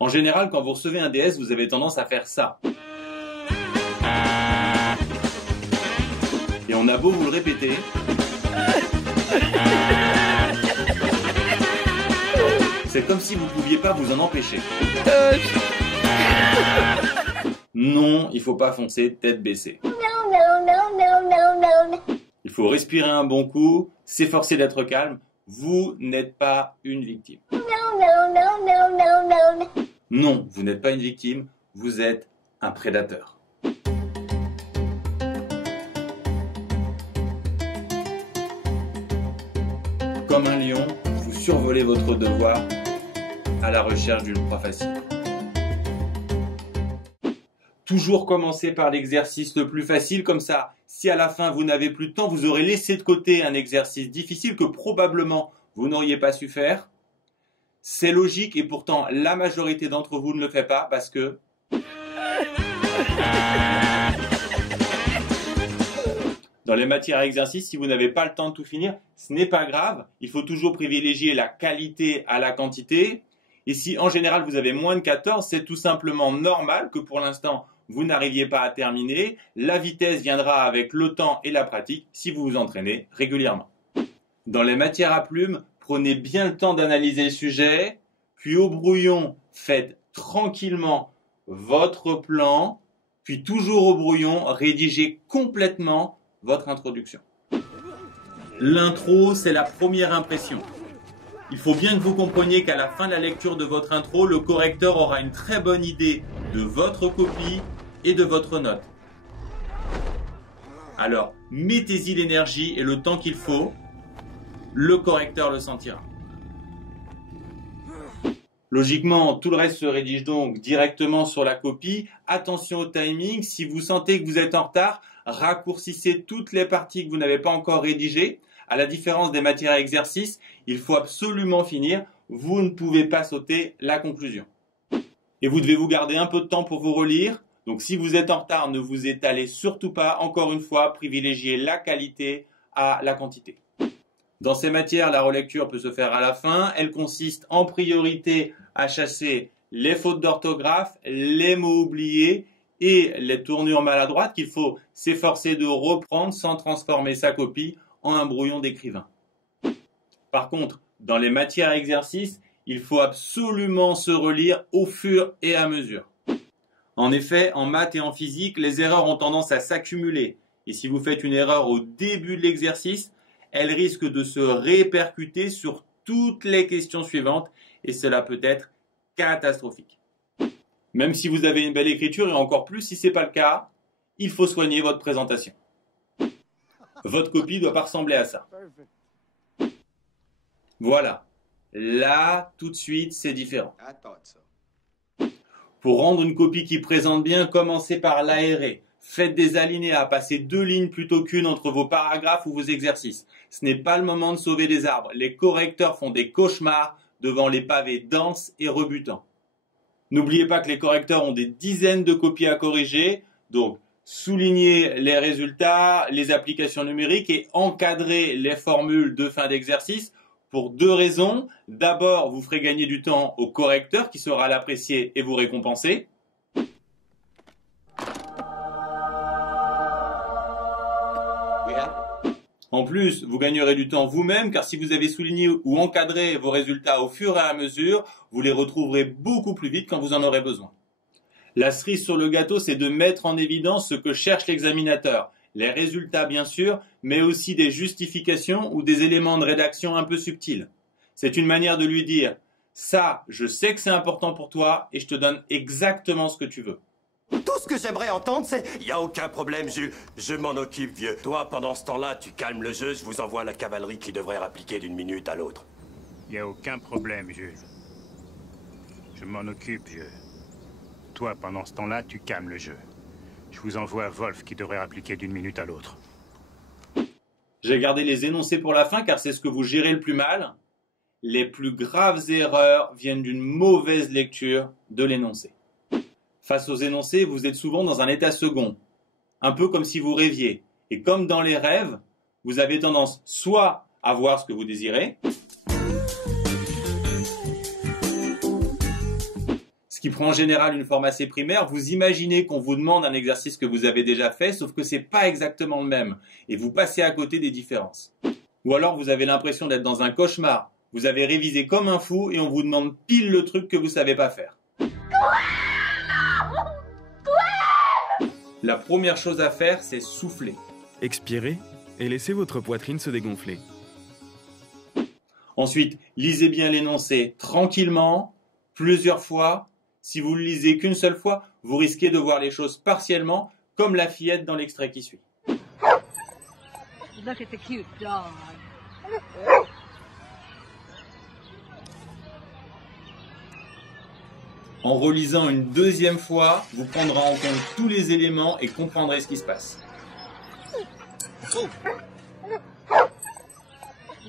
En général, quand vous recevez un DS, vous avez tendance à faire ça. Et on a beau vous le répéter, c'est comme si vous ne pouviez pas vous en empêcher. Non, il ne faut pas foncer tête baissée. Il faut respirer un bon coup, s'efforcer d'être calme. Vous n'êtes pas une victime. Non, vous n'êtes pas une victime, vous êtes un prédateur. Comme un lion, vous survolez votre devoir à la recherche d'une proie facile. Toujours commencer par l'exercice le plus facile, comme ça, si à la fin vous n'avez plus de temps, vous aurez laissé de côté un exercice difficile que probablement vous n'auriez pas su faire. C'est logique et pourtant la majorité d'entre vous ne le fait pas parce que dans les matières à exercice, si vous n'avez pas le temps de tout finir, ce n'est pas grave. Il faut toujours privilégier la qualité à la quantité. Et si en général vous avez moins de 14, c'est tout simplement normal que pour l'instant vous n'arriviez pas à terminer. La vitesse viendra avec le temps et la pratique si vous vous entraînez régulièrement. Dans les matières à plumes, prenez bien le temps d'analyser le sujet, puis au brouillon, faites tranquillement votre plan, puis toujours au brouillon, rédigez complètement votre introduction. L'intro, c'est la première impression. Il faut bien que vous compreniez qu'à la fin de la lecture de votre intro, le correcteur aura une très bonne idée de votre copie et de votre note. Alors, mettez-y l'énergie et le temps qu'il faut. Le correcteur le sentira. Logiquement, tout le reste se rédige donc directement sur la copie. Attention au timing. Si vous sentez que vous êtes en retard, raccourcissez toutes les parties que vous n'avez pas encore rédigées. À la différence des matières à exercice, il faut absolument finir. Vous ne pouvez pas sauter la conclusion. Et vous devez vous garder un peu de temps pour vous relire. Donc si vous êtes en retard, ne vous étalez surtout pas. Encore une fois, privilégiez la qualité à la quantité. Dans ces matières, la relecture peut se faire à la fin. Elle consiste en priorité à chasser les fautes d'orthographe, les mots oubliés et les tournures maladroites qu'il faut s'efforcer de reprendre sans transformer sa copie en un brouillon d'écrivain. Par contre, dans les matières à exercice, il faut absolument se relire au fur et à mesure. En effet, en maths et en physique, les erreurs ont tendance à s'accumuler. Et si vous faites une erreur au début de l'exercice, elle risque de se répercuter sur toutes les questions suivantes et cela peut être catastrophique. Même si vous avez une belle écriture et encore plus si ce n'est pas le cas, il faut soigner votre présentation. Votre copie ne doit pas ressembler à ça. Voilà. Là, tout de suite, c'est différent. Pour rendre une copie qui présente bien, commencez par l'aérer. Faites des alinéas, passez 2 lignes plutôt qu'une entre vos paragraphes ou vos exercices. Ce n'est pas le moment de sauver des arbres. Les correcteurs font des cauchemars devant les pavés denses et rebutants. N'oubliez pas que les correcteurs ont des dizaines de copies à corriger, donc soulignez les résultats, les applications numériques et encadrez les formules de fin d'exercice pour 2 raisons. D'abord, vous ferez gagner du temps au correcteur qui saura l'apprécier et vous récompenser. En plus, vous gagnerez du temps vous-même car si vous avez souligné ou encadré vos résultats au fur et à mesure, vous les retrouverez beaucoup plus vite quand vous en aurez besoin. La cerise sur le gâteau, c'est de mettre en évidence ce que cherche l'examinateur. Les résultats bien sûr, mais aussi des justifications ou des éléments de rédaction un peu subtils. C'est une manière de lui dire « ça, je sais que c'est important pour toi et je te donne exactement ce que tu veux ». Tout ce que j'aimerais entendre, c'est « Y a aucun problème, Jules. Je m'en occupe, vieux. Toi, pendant ce temps-là, tu calmes le jeu. Je vous envoie la cavalerie qui devrait rappliquer d'une minute à l'autre. » Y a aucun problème, Jules. Je m'en occupe, vieux. Toi, pendant ce temps-là, tu calmes le jeu. Je vous envoie Wolf qui devrait appliquer d'une minute à l'autre. J'ai gardé les énoncés pour la fin car c'est ce que vous gérez le plus mal. Les plus graves erreurs viennent d'une mauvaise lecture de l'énoncé. Face aux énoncés, vous êtes souvent dans un état second, un peu comme si vous rêviez. Et comme dans les rêves, vous avez tendance soit à voir ce que vous désirez, qui prend en général une forme assez primaire. Vous imaginez qu'on vous demande un exercice que vous avez déjà fait, sauf que c'est pas exactement le même, et vous passez à côté des différences. Ou alors vous avez l'impression d'être dans un cauchemar. Vous avez révisé comme un fou et on vous demande pile le truc que vous savez pas faire. La première chose à faire, c'est souffler. Expirez et laissez votre poitrine se dégonfler. Ensuite, lisez bien l'énoncé tranquillement, plusieurs fois. Si vous le lisez qu'une seule fois, vous risquez de voir les choses partiellement, comme la fillette dans l'extrait qui suit. Look at the cute dog. En relisant une deuxième fois, vous prendrez en compte tous les éléments et comprendrez ce qui se passe.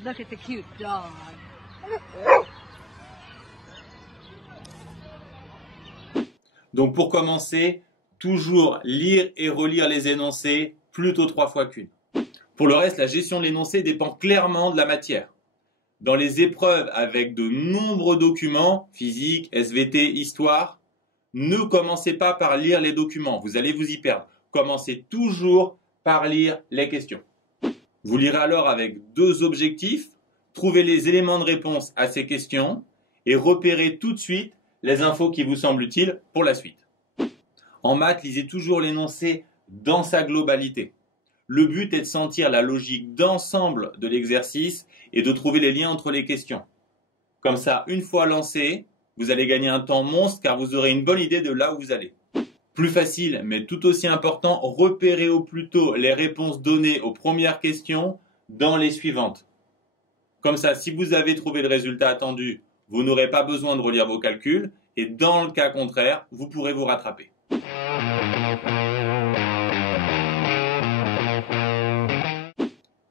Look at the cute dog. Donc pour commencer, toujours lire et relire les énoncés, plutôt 3 fois qu'une. Pour le reste, la gestion de l'énoncé dépend clairement de la matière. Dans les épreuves avec de nombreux documents, physique, SVT, histoire, ne commencez pas par lire les documents, vous allez vous y perdre. Commencez toujours par lire les questions. Vous lirez alors avec 2 objectifs, trouver les éléments de réponse à ces questions et repérer tout de suite les infos qui vous semblent utiles pour la suite. En maths, lisez toujours l'énoncé dans sa globalité. Le but est de sentir la logique d'ensemble de l'exercice et de trouver les liens entre les questions. Comme ça, une fois lancé, vous allez gagner un temps monstre car vous aurez une bonne idée de là où vous allez. Plus facile, mais tout aussi important, repérez au plus tôt les réponses données aux premières questions dans les suivantes. Comme ça, si vous avez trouvé le résultat attendu, vous n'aurez pas besoin de relire vos calculs et dans le cas contraire, vous pourrez vous rattraper.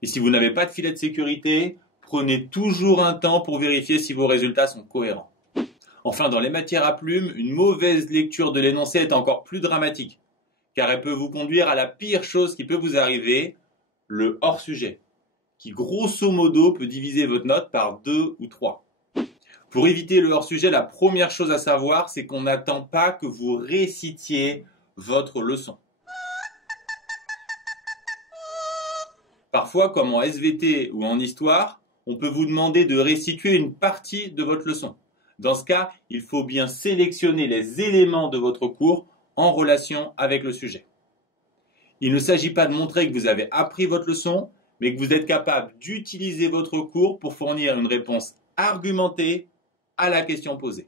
Et si vous n'avez pas de filet de sécurité, prenez toujours un temps pour vérifier si vos résultats sont cohérents. Enfin, dans les matières à plumes, une mauvaise lecture de l'énoncé est encore plus dramatique, car elle peut vous conduire à la pire chose qui peut vous arriver, le hors-sujet, qui grosso modo peut diviser votre note par 2 ou 3. Pour éviter le hors-sujet, la première chose à savoir, c'est qu'on n'attend pas que vous récitiez votre leçon. Parfois, comme en SVT ou en histoire, on peut vous demander de restituer une partie de votre leçon. Dans ce cas, il faut bien sélectionner les éléments de votre cours en relation avec le sujet. Il ne s'agit pas de montrer que vous avez appris votre leçon, mais que vous êtes capable d'utiliser votre cours pour fournir une réponse argumentée à la question posée.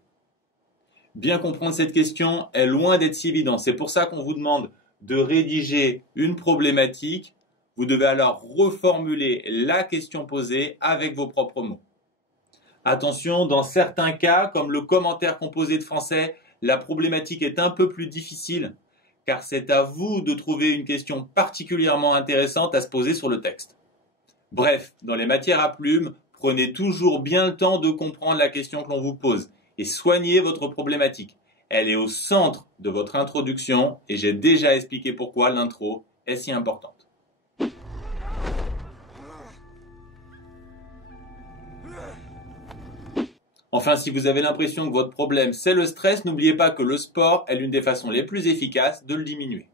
Bien comprendre cette question est loin d'être si évident. C'est pour ça qu'on vous demande de rédiger une problématique. Vous devez alors reformuler la question posée avec vos propres mots. Attention, dans certains cas, comme le commentaire composé de français, la problématique est un peu plus difficile, car c'est à vous de trouver une question particulièrement intéressante à se poser sur le texte. Bref, dans les matières à plumes, prenez toujours bien le temps de comprendre la question que l'on vous pose et soignez votre problématique. Elle est au centre de votre introduction et j'ai déjà expliqué pourquoi l'intro est si importante. Enfin, si vous avez l'impression que votre problème c'est le stress, n'oubliez pas que le sport est l'une des façons les plus efficaces de le diminuer.